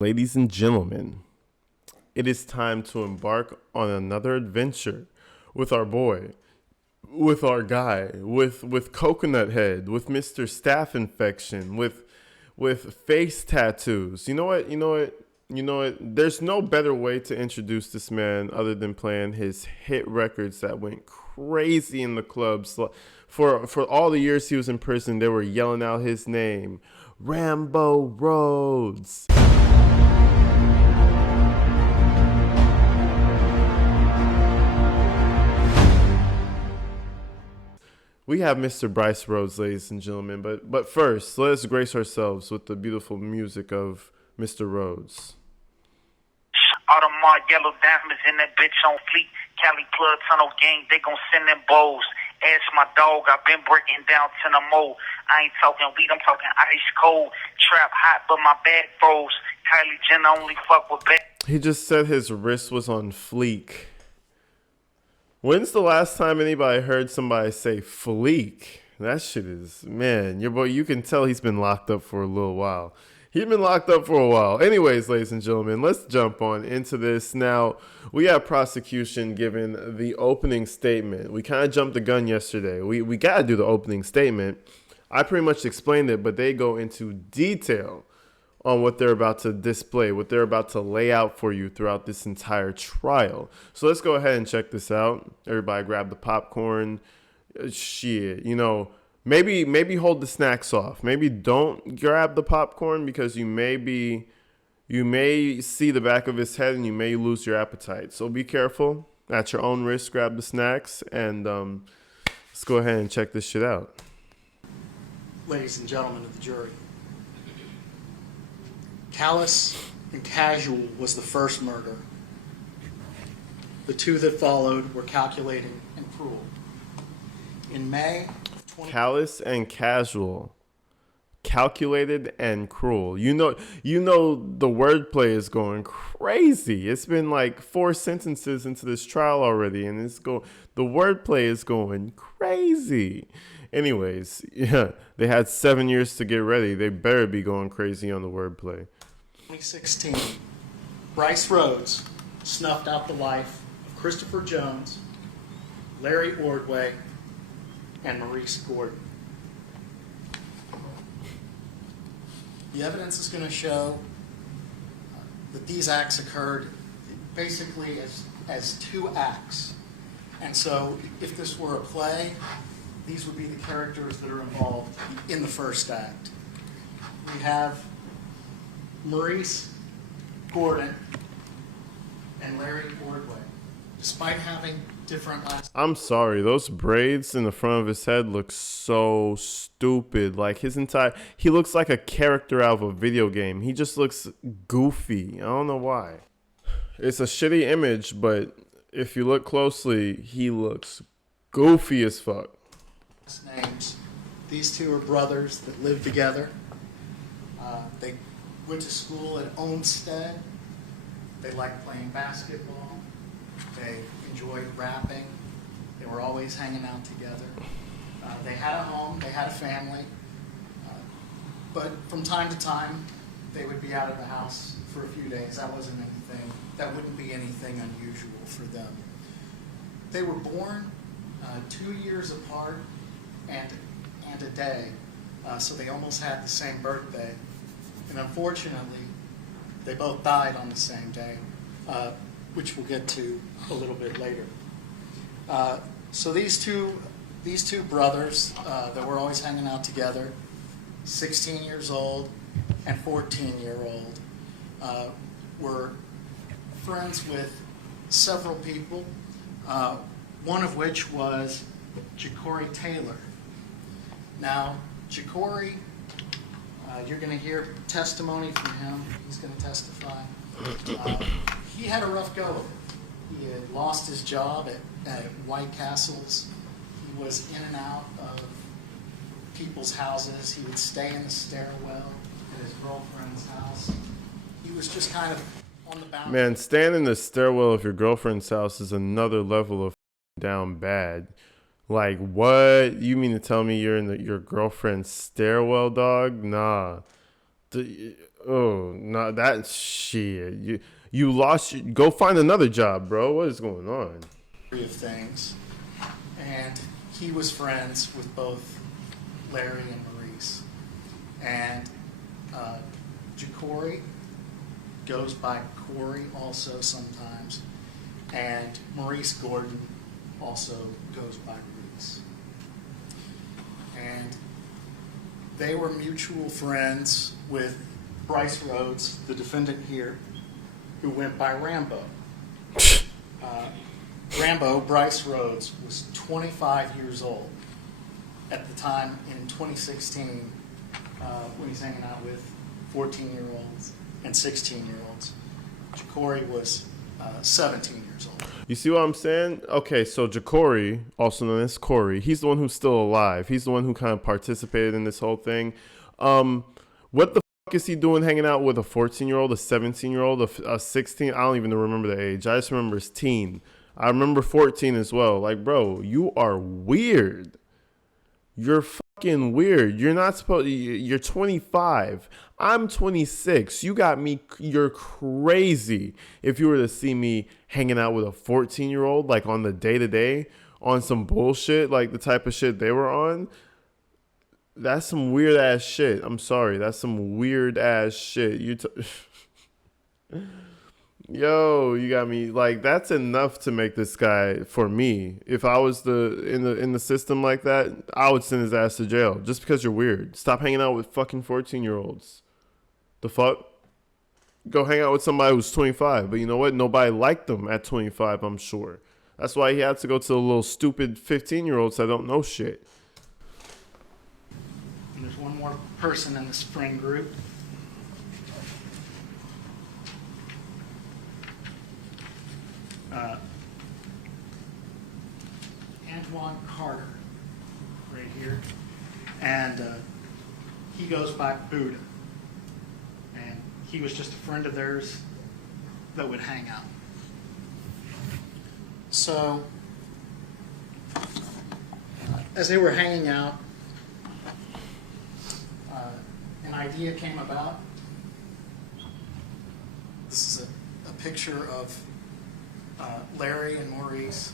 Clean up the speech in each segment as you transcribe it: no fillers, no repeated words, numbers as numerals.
Ladies and gentlemen, it is time to embark on another adventure with our boy, with our guy, with Coconut Head, with Mr. Staph Infection, with face tattoos. You know what? There's no better way to introduce this man other than playing his hit records that went crazy in the clubs. For all the years he was in prison, they were yelling out his name, Rambo Rhodes. We have Mr. Brice Rhodes, ladies and gentlemen. But first, let us grace ourselves with the beautiful music of Mr. Rhodes. Audemars yellow diamonds in that bitch on fleek. Cali plug tunnel gang, they gon' send them bows. Ask my dog, I been breaking down to the mold. I ain't talking weed, I'm talking ice cold. Trap hot, but my bag froze. Kylie Jenner only fuck with bad. He just said his wrist was on fleek. When's the last time anybody heard somebody say fleek? That shit is, man, your boy, you can tell he's been locked up for a little while. He's been locked up for a while. Anyways, ladies and gentlemen, let's jump on into this. Now, we have Prosecution giving the opening statement. We kind of jumped the gun yesterday. We got to do the opening statement. I pretty much explained it, but they go into detail on what they're about to display, what they're about to lay out for you throughout this entire trial. So let's go ahead and check this out. Everybody grab the popcorn. Shit, maybe hold the snacks off. Maybe don't grab the popcorn because you may see the back of his head and you may lose your appetite. So be careful. At your own risk, grab the snacks and let's go ahead and check this shit out. Ladies and gentlemen of the jury, callous and casual was the first murder. The two that followed were calculating and cruel. In May of 20... Callous and casual, calculated and cruel. You know the wordplay is going crazy. It's been like 4 sentences into this trial already, and the wordplay is going crazy. Anyways, yeah, they had 7 years to get ready. They better be going crazy on the wordplay. 2016, Brice Rhodes snuffed out the life of Christopher Jones, Larry Ordway, and Maurice Gordon. The evidence is going to show that these acts occurred basically as 2 acts. And so if this were a play, these would be the characters that are involved in the first act. We have Maurice Gordon and Larry Ordway. Despite having different last... I'm sorry, those braids in the front of his head look so stupid. Like he looks like a character out of a video game. He just looks goofy. I don't know why. It's a shitty image, but if you look closely, he looks goofy as fuck. Names. These two are brothers that live together. They went to school at Olmsted. They liked playing basketball. They enjoyed rapping. They were always hanging out together. They had a home. They had a family. But from time to time, they would be out of the house for a few days. That wouldn't be anything unusual for them. They were born 2 years apart and a day, so they almost had the same birthday. And unfortunately, they both died on the same day, which we'll get to a little bit later. So these two brothers that were always hanging out together, 16 years old and 14-year-old, were friends with several people, one of which was Ja'Cory Taylor. Now, Ja'Cory, you're going to hear testimony from him. He's going to testify. He had a rough go of it. He had lost his job at White Castles. He was in and out of people's houses. He would stay in the stairwell at his girlfriend's house. He was just kind of on the boundary. Man, staying in the stairwell of your girlfriend's house is another level of down bad. Like, what? You mean to tell me you're in your girlfriend's stairwell, dog? Nah. Oh, no, that shit. You lost. Go find another job, bro. What is going on? Of things, and he was friends with both Larry and Maurice. And Jacory goes by Corey also sometimes, and Maurice Gordon also goes by Maurice. And they were mutual friends with Brice Rhodes, the defendant here, who went by Rambo. Rambo, Brice Rhodes, was 25 years old at the time in 2016 when he's hanging out with 14-year-olds and 16-year-olds. Jacory was 17 years old. You see what I'm saying? Okay, so Jacory, also known as Corey, he's the one who's still alive. He's the one who kind of participated in this whole thing. What the fuck is he doing hanging out with a 14-year-old, a 17-year-old, a 16? I don't even remember the age. I just remember his teen. I remember 14 as well. Like, bro, you are weird. You're fucking weird. You're not supposed. You're 25. I'm 26. You got me. You're crazy. If you were to see me hanging out with a 14-year-old, like on the day-to-day, on some bullshit, like the type of shit they were on, that's some weird ass shit. I'm sorry. That's some weird ass shit. Yo, you got me. Like, that's enough to make this guy, for me, if I was in the system like that, I would send his ass to jail just because you're weird. Stop hanging out with fucking 14-year-olds. The fuck? Go hang out with somebody who's 25. But you know what? Nobody liked them at 25, I'm sure. That's why he had to go to the little stupid 15-year-olds that don't know shit. And there's one more person in this friend group. Antoine Carter, right here, and he goes by Buddha, and he was just a friend of theirs that would hang out. So, as they were hanging out, an idea came about. This is a picture of Larry and Maurice,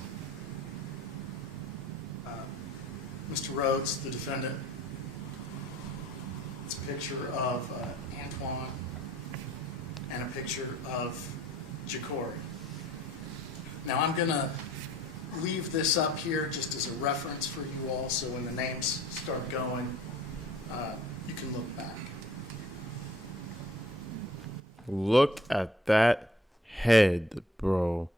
Mr. Rhodes, the defendant. It's a picture of Antoine and a picture of Jacory. Now I'm going to leave this up here just as a reference for you all, so when the names start going, you can look back. Look at that head, bro.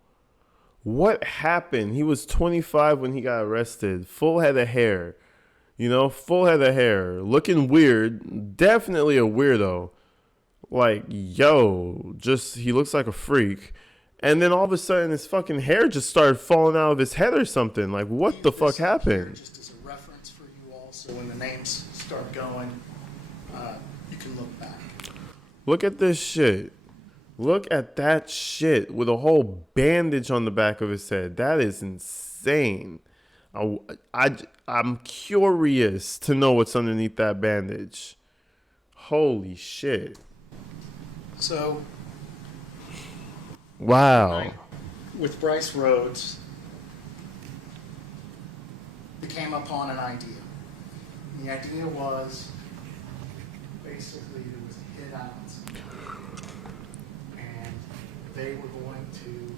What happened? He was 25 when he got arrested. Full head of hair. You know, full head of hair. Looking weird. Definitely a weirdo. Like, yo, just, he looks like a freak. And then all of a sudden his fucking hair just started falling out of his head or something. Like, what the fuck happened? Just as a reference for you all, so when the names start going, you can look back. Look at this shit. Look at that shit with a whole bandage on the back of his head. That is insane. I'm curious to know what's underneath that bandage. Holy shit. So, wow. with Brice Rhodes, we came upon an idea. And the idea was basically there was a hit out, and they were going to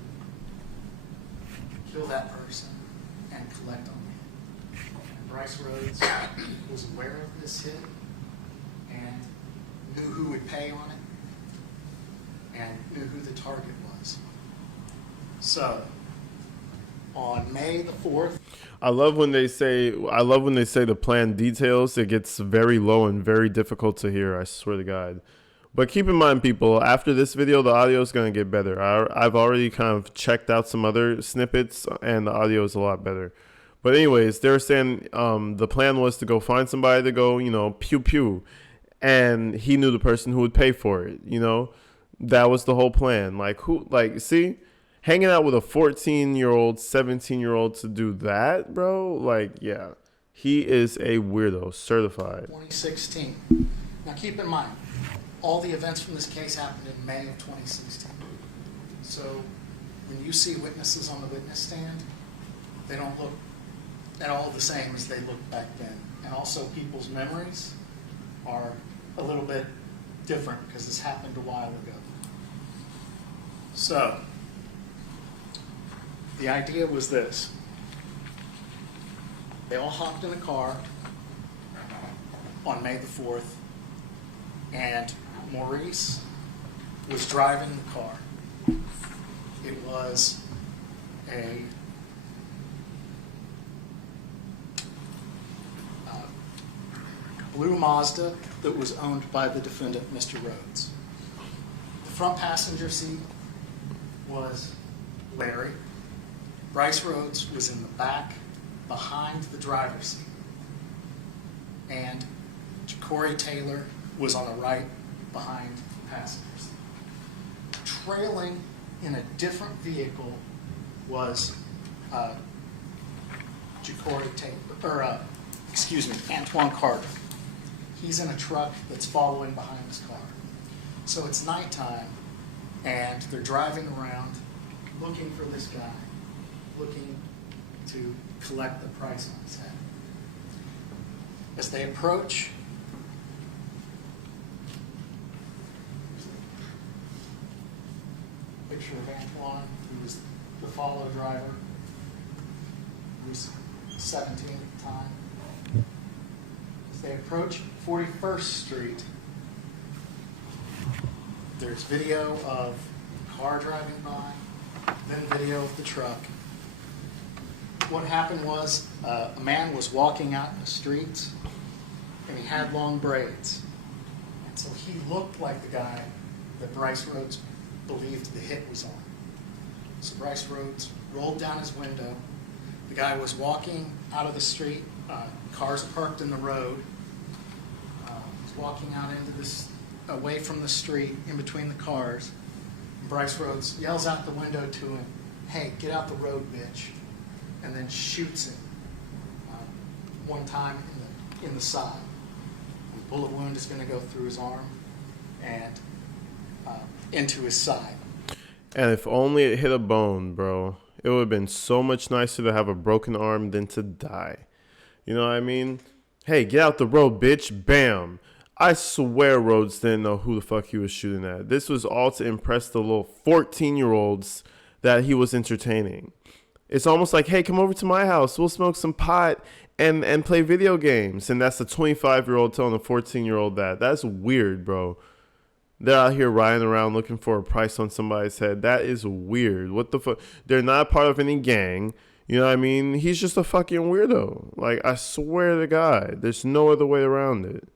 kill that person and collect on it. And Brice Rhodes was aware of this hit and knew who would pay on it and knew who the target was. So, on May the 4th, I love when they say the plan details. It gets very low and very difficult to hear, I swear to God. But keep in mind, people, after this video, the audio is going to get better. I've already kind of checked out some other snippets, and the audio is a lot better. But anyways, they were saying the plan was to go find somebody to go, you know, pew pew. And he knew the person who would pay for it, you know. That was the whole plan. Like, see? Hanging out with a 14-year-old, 17-year-old to do that, bro? Like, yeah. He is a weirdo, certified. 2016. Now keep in mind, All the events from this case happened in May of 2016. So when you see witnesses on the witness stand, they don't look at all the same as they looked back then. And also people's memories are a little bit different because this happened a while ago. So the idea was this. They all hopped in a car on May the 4th, and Maurice was driving the car. It was a blue Mazda that was owned by the defendant, Mr. Rhodes. The front passenger seat was Larry. Brice Rhodes was in the back behind the driver's seat. And Corey Taylor was on the right behind the passenger seat. Trailing in a different vehicle was Antoine Carter. He's in a truck that's following behind his car. So it's nighttime, and they're driving around looking for this guy, looking to collect the price on his head. As they approach, picture of Antoine, who was the follow driver, who was 17 at the time. As they approach 41st Street, there's video of the car driving by, then video of the truck. What happened was a man was walking out in the street, and he had long braids. And so he looked like the guy that Brice Rhodes believed the hit was on. So Brice Rhodes rolled down his window. The guy was walking out of the street, cars parked in the road. He's walking out into this, away from the street, in between the cars. And Brice Rhodes yells out the window to him, "Hey, get out the road, bitch," and then shoots him one time in the side. The bullet wound is going to go through his arm and into his side. And if only it hit a bone, bro. It would have been so much nicer to have a broken arm than to die. You know what I mean? Hey, get out the road, bitch. Bam. I swear Rhodes didn't know who the fuck he was shooting at. This was all to impress the little 14-year-olds that he was entertaining. It's almost like, hey, come over to my house. We'll smoke some pot and play video games. And that's a 25-year-old telling a 14-year-old that. That's weird, bro. They're out here riding around looking for a price on somebody's head. That is weird. What the fuck? They're not part of any gang. You know what I mean? He's just a fucking weirdo. Like, I swear to God, there's no other way around it.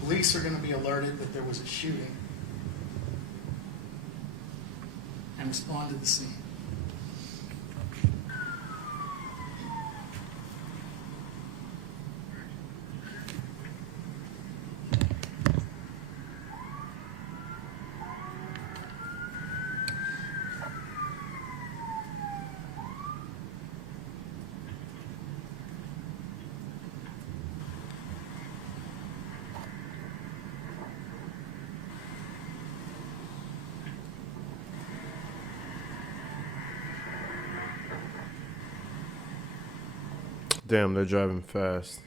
Police are going to be alerted that there was a shooting and respond to the scene. Damn, they're driving fast.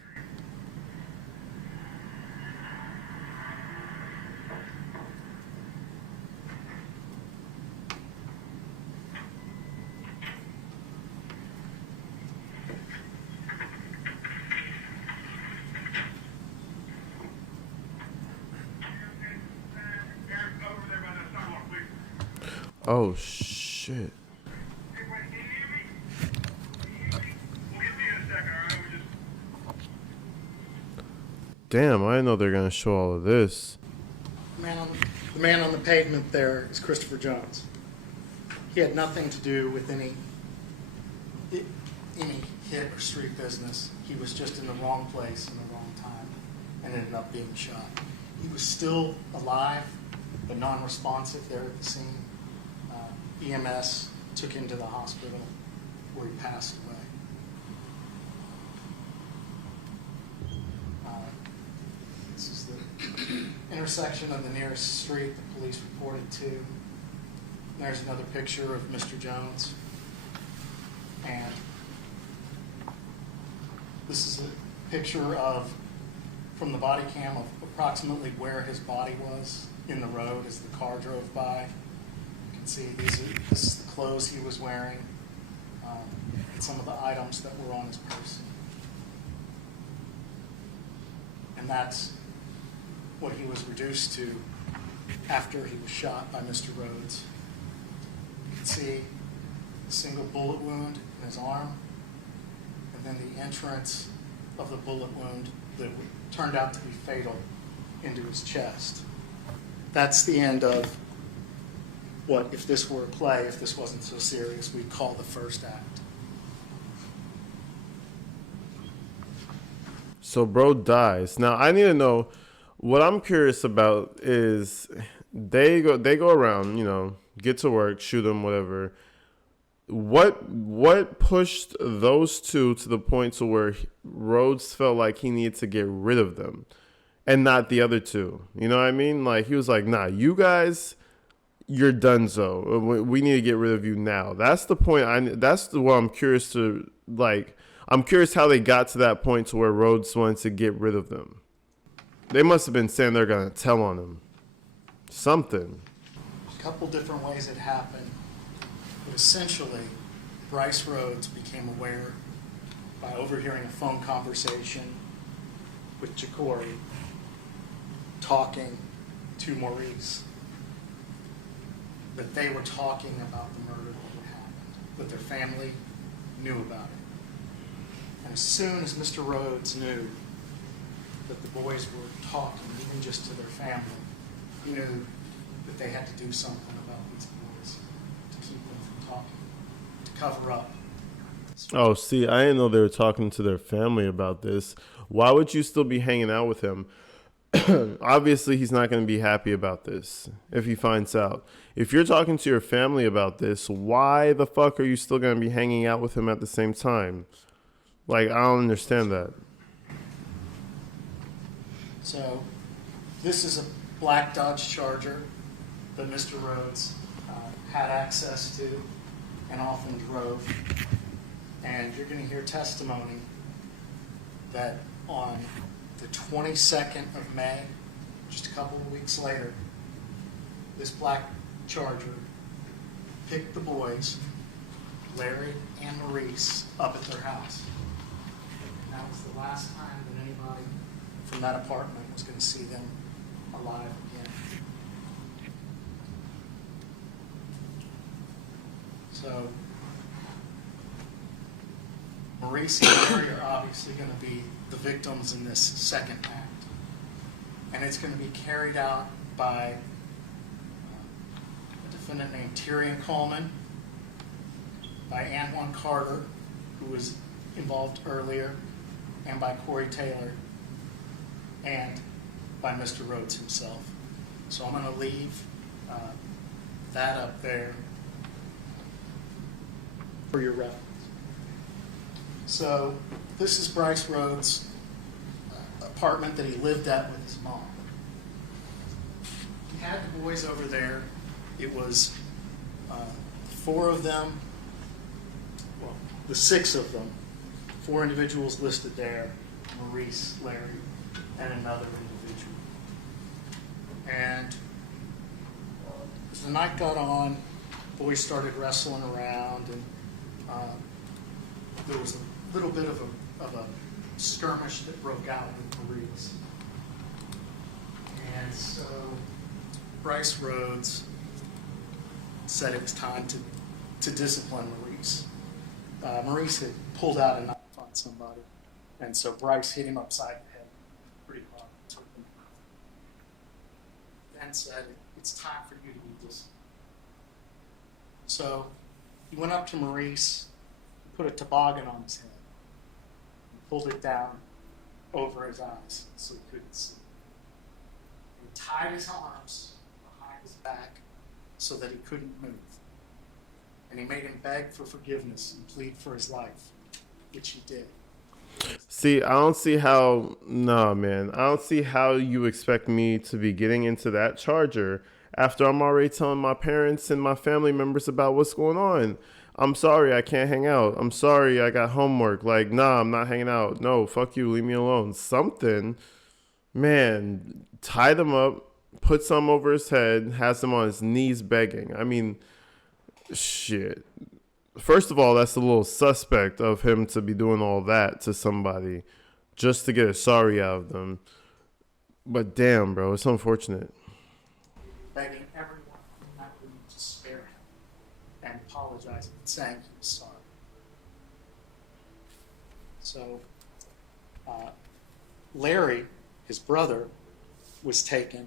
Oh, shit. Damn, I didn't know they're going to show all of this. The man on the pavement there is Christopher Jones. He had nothing to do with any hit or street business. He was just in the wrong place in the wrong time and ended up being shot. He was still alive, but non-responsive there at the scene. EMS took him to the hospital where he passed away. intersection of the nearest street the police reported to. There's another picture of Mr. Jones. And this is a picture from the body cam of approximately where his body was in the road as the car drove by. You can see this is the clothes he was wearing, and some of the items that were on his person. And that's what he was reduced to after he was shot by Mr. Rhodes. You can see a single bullet wound in his arm, and then the entrance of the bullet wound that turned out to be fatal into his chest. That's the end of what, if this were a play, if this wasn't so serious, we'd call the first act. So bro dies. Now I need to know, what I'm curious about is they go around, get to work, shoot them, whatever. What pushed those two to the point to where Rhodes felt like he needed to get rid of them and not the other two? You know what I mean? Like, he was like, nah, you guys, you're donezo. We need to get rid of you now. That's the point. That's what I'm curious to, like, I'm curious how they got to that point to where Rhodes wanted to get rid of them. They must have been saying they're going to tell on him. Something. A couple different ways it happened. But essentially, Brice Rhodes became aware by overhearing a phone conversation with Jacory talking to Maurice that they were talking about the murder that had happened, that their family knew about it. And as soon as Mr. Rhodes knew that the boys were talking, even just to their family, he knew that they had to do something about these boys to keep them from talking, to cover up. Oh, see, I didn't know they were talking to their family about this. Why would you still be hanging out with him? Obviously, he's not going to be happy about this if he finds out. If you're talking to your family about this, why the fuck are you still going to be hanging out with him at the same time? Like, I don't understand that. So, this is a black Dodge Charger that Mr. Rhodes had access to and often drove. And you're going to hear testimony that on the 22nd of May, just a couple of weeks later, this black Charger picked the boys, Larry and Maurice, up at their house. And that was the last time that anybody from that apartment was going to see them alive again. So, Maurice and Larry are obviously going to be the victims in this second act. And it's going to be carried out by a defendant named Tyrion Coleman, by Antoine Carter, who was involved earlier, and by Corey Taylor, and by Mr. Rhodes himself. So I'm going to leave that up there for your reference. So this is Brice Rhodes' apartment that he lived at with his mom. He had the boys over there. It was four of them, well, the six of them, four individuals listed there, Maurice, Larry, and another individual. And as the night got on, boys started wrestling around, and there was a little bit of a skirmish that broke out with Maurice. And so Brice Rhodes said it was time to discipline Maurice. Maurice had pulled out a knife on somebody, and so Brice hit him upside the head pretty hard. Then said, "It's time for you to be disciplined." So he went up to Maurice, put a toboggan on his head, and pulled it down over his eyes so he couldn't see. He tied his arms behind his back so that he couldn't move. And he made him beg for forgiveness and plead for his life, which he did. See, I don't see how. Nah, man. I don't see how you expect me to be getting into that charger after I'm already telling my parents and my family members about what's going on. I'm sorry, I can't hang out. I'm sorry, I got homework. Like, nah, I'm not hanging out. No, fuck you, leave me alone. Something, man. Tie them up, put some over his head, has him on his knees begging. I mean, shit. First of all, that's a little suspect of him to be doing all that to somebody just to get a sorry out of them. But damn, bro, it's unfortunate. Begging everyone in that room to spare him and apologizing and saying he was sorry. So, Larry, his brother, was taken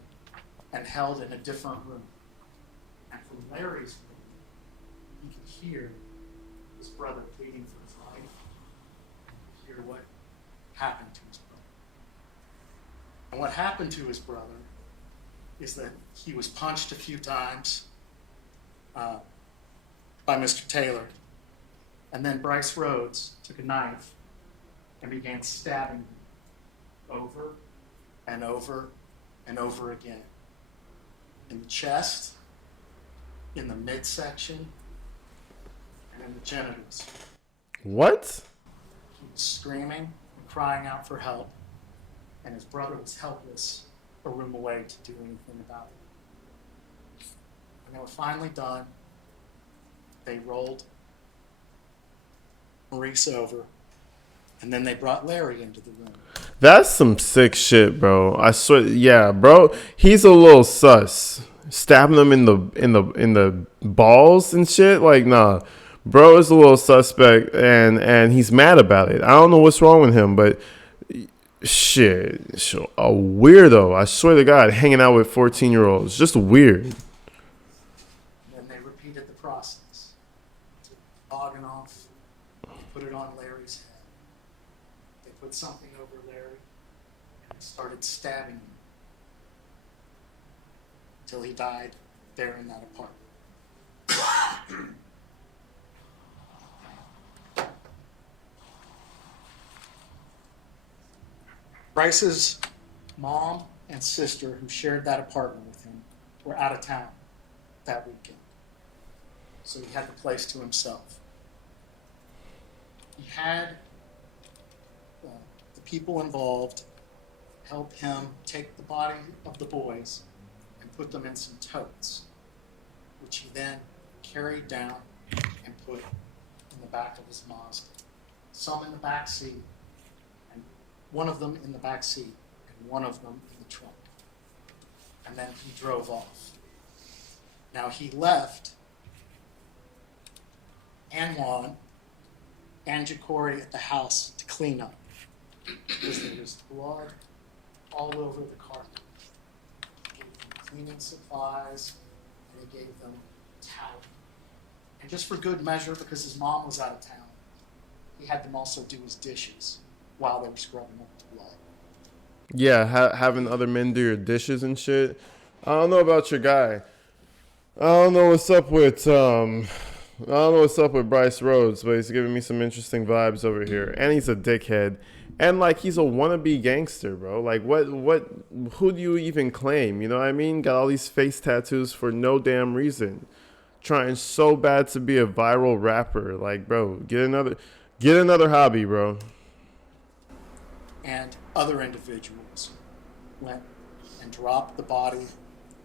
and held in a different room. And from Larry's room, you could hear his brother pleading for his life, and you could hear what happened to his brother. And what happened to his brother is that he was punched a few times by Mr. Taylor. And then Brice Rhodes took a knife and began stabbing him over and over and over again. In the chest, in the midsection, and in the genitals. What? He was screaming and crying out for help, and his brother was helpless a room away to do anything about it. When they were finally done, they rolled Brice over, and then they brought Larry into the room. That's some sick shit, bro. I swear, yeah, bro. He's a little sus. Stabbing him in the balls and shit. Like, nah, bro is a little suspect, and he's mad about it. I don't know what's wrong with him, but shit, a weirdo. I swear to God, hanging out with 14-year-olds, just weird. And then they repeated the process. Took the noggin off, put it on Larry's head. They put something over Larry and started stabbing him until he died there in that apartment. Bryce's mom and sister, who shared that apartment with him, were out of town that weekend. So he had the place to himself. He had the people involved help him take the body of the boys and put them in some totes, which he then carried down and put in the back of his Mazda. Some in the back seat, and one of them in the back seat, and one of them in the trunk. And then he drove off. Now he left Anwan and Jacory at the house to clean up because there was blood all over the carpet. He gave them cleaning supplies, and he gave them towel. And just for good measure, because his mom was out of town, he had them also do his dishes while they were scrubbing up the blood. Yeah, having other men do your dishes and shit. I don't know about your guy. I don't know what's up with Brice Rhodes, but he's giving me some interesting vibes over here. And he's a dickhead. And like he's a wannabe gangster, bro. Like who do you even claim? You know what I mean? Got all these face tattoos for no damn reason. Trying so bad to be a viral rapper. Like, bro, get another hobby, bro. And other individuals went and dropped the body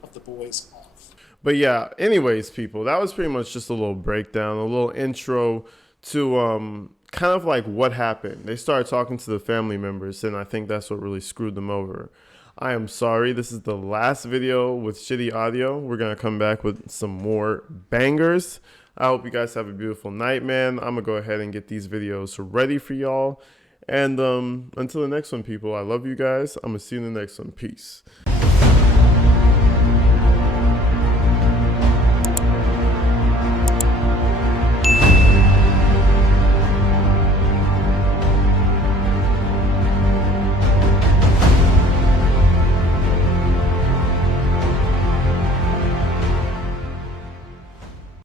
of the boys off. But yeah, anyways, people, that was pretty much just a little breakdown, a little intro to kind of like what happened. They started talking to the family members, and I think that's what really screwed them over. I am sorry. This is the last video with shitty audio. We're going to come back with some more bangers. I hope you guys have a beautiful night, man. I'm going to go ahead and get these videos ready for y'all. And until the next one, people, I love you guys. I'm going to see you in the next one. Peace.